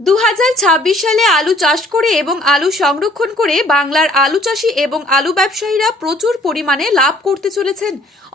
2026 সালে আলু চাষ করে এবং আলু সংরক্ষণ করে বাংলার আলু চাষি এবং আলু ব্যবসায়ীরা প্রচুর পরিমাণে লাভ করতে চলেছেন।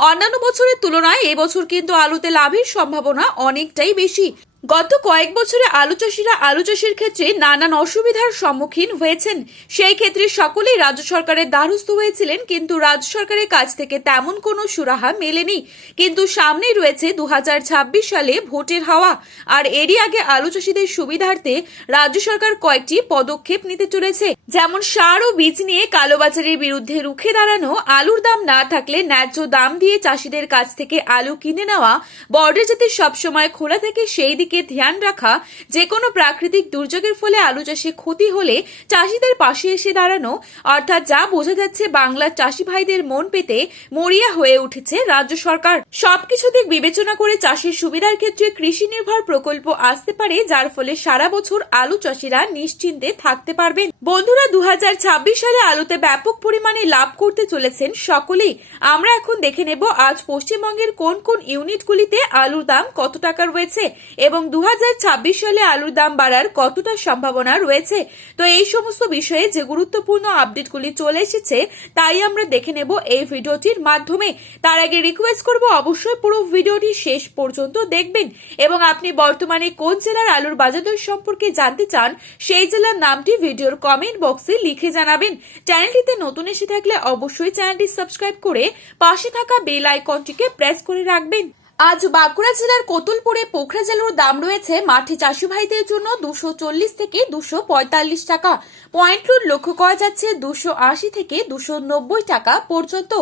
অন্যান্য বছরের তুলনায় এবছর কিন্তু আলুতে লাভের সম্ভাবনা অনেকটাই বেশি। গত কয়েক বছরে আলু চাষিরা আলু চাষের ক্ষেত্রে নানান অসুবিধার সম্মুখীন হয়েছেন। সেই ক্ষেত্রে সকলেই রাজ্য সরকারের দ্বারস্থ হয়েছিলেন, কিন্তু রাজ্য সরকারের কাছ থেকে তেমন কোনো সুরাহা মেলেনি। কিন্তু সামনেই রয়েছে 2026 সালে ভোটের হাওয়া, আর এরই আগে আলু চাষিদের সুবিধার্থে রাজ্য সরকার কয়েকটি পদক্ষেপ নিতে চলেছে। যেমন সার ও বীজ নিয়ে কালোবাজারের বিরুদ্ধে রুখে দাঁড়ানো, আলুর দাম না থাকলে ন্যায্য দাম দিয়ে চাষিদের কাছ থেকে আলু কিনে নেওয়া, বর্ডার যাতে সবসময় খোলা থাকে সেই দিকে ধ্যান রাখা, যে কোনো প্রাকৃতিক দুর্যোগের ফলে আলু চাষে ক্ষতি হলে চাষিদের পাশে এসে দাঁড়ানো। অর্থাৎ যা বোঝা যাচ্ছে, বাংলার চাষি ভাইদের মন পেতে মরিয়া হয়ে উঠেছে রাজ্য সরকার। সবকিছু দিক বিবেচনা করে চাষের সুবিধার ক্ষেত্রে কৃষি নির্ভর প্রকল্প আসতে পারে, যার ফলে সারা বছর আলু চাষিরা নিশ্চিন্তে থাকতে পারবেন। বন্ধুরা, 2026 সালে আলুতে ব্যাপক পরিমাণে লাভ করতে চলেছেন সকলেই। আমরা এখন দেখে নেব আজ পশ্চিমবঙ্গের কোন কোন ইউনিটগুলিতে আলুর দাম কত টাকা রয়েছে এবং 2026 সালে আলুর দাম বাড়ার কতটা সম্ভাবনা রয়েছে। তো এই সমস্ত বিষয়ে যে গুরুত্বপূর্ণ আপডেটগুলি চলে এসেছে, তাই আমরা দেখে নেব এই ভিডিওটির মাধ্যমে। তার আগে রিকোয়েস্ট করব, অবশ্যই পুরো ভিডিওটি শেষ পর্যন্ত দেখবেন এবং আপনি বর্তমানে কোন জেলার আলুর বাজার দর সম্পর্কে জানতে চান, সেই জেলার নামটি ভিডিওর কমেন্ট বক্সে লিখে জানাবেন। চ্যানেলটিতে নতুন এসে থাকলে অবশ্যই চ্যানেলটি সাবস্ক্রাইব করে পাশে থাকা বেল আইকনটিকে প্রেস করে রাখবেন। আজ বাঁকুড়া জেলার কোতুলপুরে পোখরাজ আলুর দাম রয়েছে মাঠে চাষি ভাইদের জন্য 240 থেকে 245 টাকা। পয়েন্ট রুট লক্ষ্য করা যাচ্ছে 280 থেকে 290 টাকা পর্যন্ত।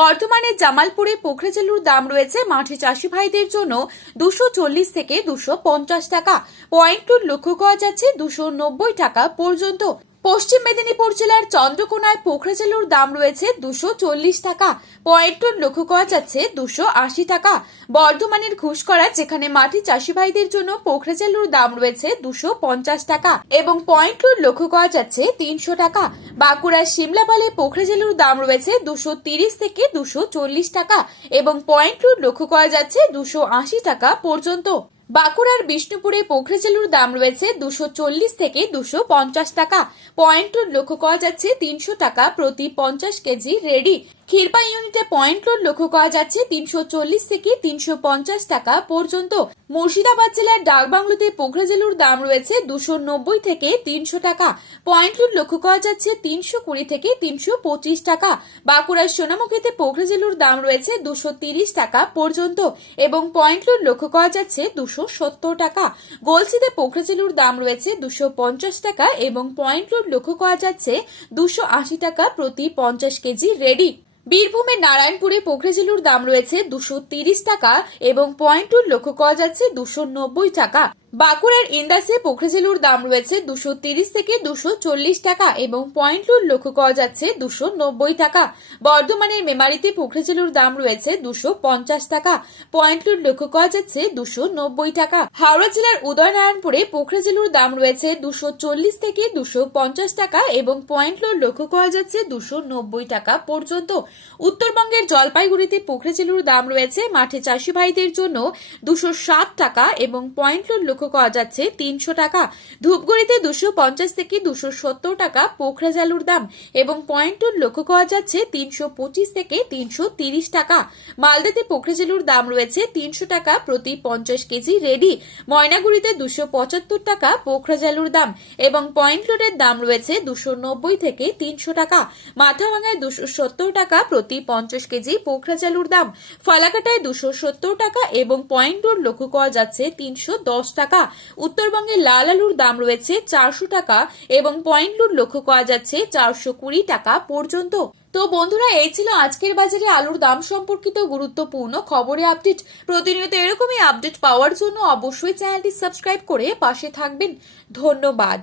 বর্তমানে জামালপুরে পোখরাজ আলুর দাম রয়েছে মাঠে চাষি ভাইদের জন্য 240 থেকে 250 টাকা। পয়েন্ট রুট লক্ষ্য করা যাচ্ছে 290 টাকা পর্যন্ত। পশ্চিম মেদিনীপুর জেলার চন্দ্রকোনায় পোখরাজ আলুর দাম রয়েছে 240 টাকা। পয়েন্ট রুট লক্ষ্য করা যাচ্ছে 280 টাকা। বর্ধমানের ঘুষকরা, যেখানে মাটি চাষি ভাইদের জন্য পোখরাজ আলুর দাম রয়েছে 250 টাকা এবং পয়েন্ট রুট লক্ষ্য করা যাচ্ছে 300 টাকা। বাঁকুড়ার সিমলাপালে পোখরাজ আলুর দাম রয়েছে 230 থেকে 240 টাকা এবং পয়েন্ট রুট লক্ষ্য করা যাচ্ছে 280 টাকা পর্যন্ত। বাঁকুড়ার বিষ্ণুপুরে পোখরাজ আলুর দাম রয়েছে 240 থেকে 250 টাকা। পয়েন্ট রুট লক্ষ্য করা যাচ্ছে 300 টাকা প্রতি 50 কেজি রেডি। ক্ষীরপা ইউনিটে পয়েন্ট রুট লক্ষ্য করা যাচ্ছে 340 থেকে 350 টাকা পর্যন্ত। মুর্শিদাবাদ জেলার ডাকবাংলোতে পোখরাজ আলুর দাম রয়েছে 290 থেকে 300 টাকা। পয়েন্ট রুট লক্ষ্য করা যাচ্ছে 320 থেকে 325 টাকা। বাঁকুড়ার সোনামুখীতে পোখরাজ আলুর দাম রয়েছে 230 টাকা পর্যন্ত এবং পয়েন্ট রুট লক্ষ্য করা যাচ্ছে 270 টাকা। গলসিতে পোখরাজ আলুর দাম রয়েছে 250 টাকা এবং পয়েন্ট রুট লক্ষ্য করা যাচ্ছে 280 টাকা প্রতি 50 কেজি রেডি। বীরভূমের নারায়ণপুরে পোখরাজ আলুর দাম রয়েছে 230 টাকা এবং পয়েন্ট রুট লক্ষ্য করা যাচ্ছে 290 টাকা। বাঁকুড়ার ইন্দাসে পোখরাজ আলুর দাম রয়েছে 230 থেকে 240 টাকা এবং পয়েন্ট রুট লক্ষ্য করা যাচ্ছে 290 টাকা। বর্ধমানের মেমারিতে পোখরাজ আলুর দাম রয়েছে 250 টাকা। পয়েন্ট রুট লক্ষ্য করা যাচ্ছে 290 টাকা। হাওড়া জেলার উদয়নারায়ণপুরে পোখরাজ আলুর দাম রয়েছে 240 থেকে 250 টাকা এবং পয়েন্ট রুট লক্ষ্য করা যাচ্ছে 290 টাকা পর্যন্ত। উত্তরবঙ্গের জলপাইগুড়িতে পোখরাজ আলুর দাম রয়েছে মাঠে চাষি ভাইদের জন্য 260 টাকা এবং পয়েন্ট রুট লক্ষ্য করা যাচ্ছে 300 টাকা। ধূপগুড়িতে 250 থেকে 270 টাকা পোখরাজ আলুর দাম এবং পয়েন্ট রুট লক্ষ্য করা যাচ্ছে 325 থেকে 330 টাকা। মালদাতে পোখরাজ আলুর দাম রয়েছে 300 টাকা প্রতি 50 কেজি রেডি। ময়নাগুড়িতে 275 টাকা পোখরাজ আলুর দাম এবং পয়েন্ট রুটের দাম রয়েছে 290 থেকে 300 টাকা। মাথাভাঙায় 270 টাকা প্রতি 50 কেজি পোখরাজ আলুর দাম। ফালাকাটায় 270 টাকা এবং পয়েন্ট রুট লক্ষ্য করা যাচ্ছে 310 টাকা। উত্তরবঙ্গে লাল আলুর দাম রয়েছে 400 টাকা এবং পয়েন্ট রুট লক্ষ্য করা যাচ্ছে 420 টাকা পর্যন্ত। তো বন্ধুরা, এই ছিল আজকের বাজারে আলুর দাম সম্পর্কিত গুরুত্বপূর্ণ খবরের আপডেট। প্রতিনিয়ত এরকমই আপডেট পাওয়ার জন্য অবশ্যই চ্যানেলটি সাবস্ক্রাইব করে পাশে থাকবেন। ধন্যবাদ।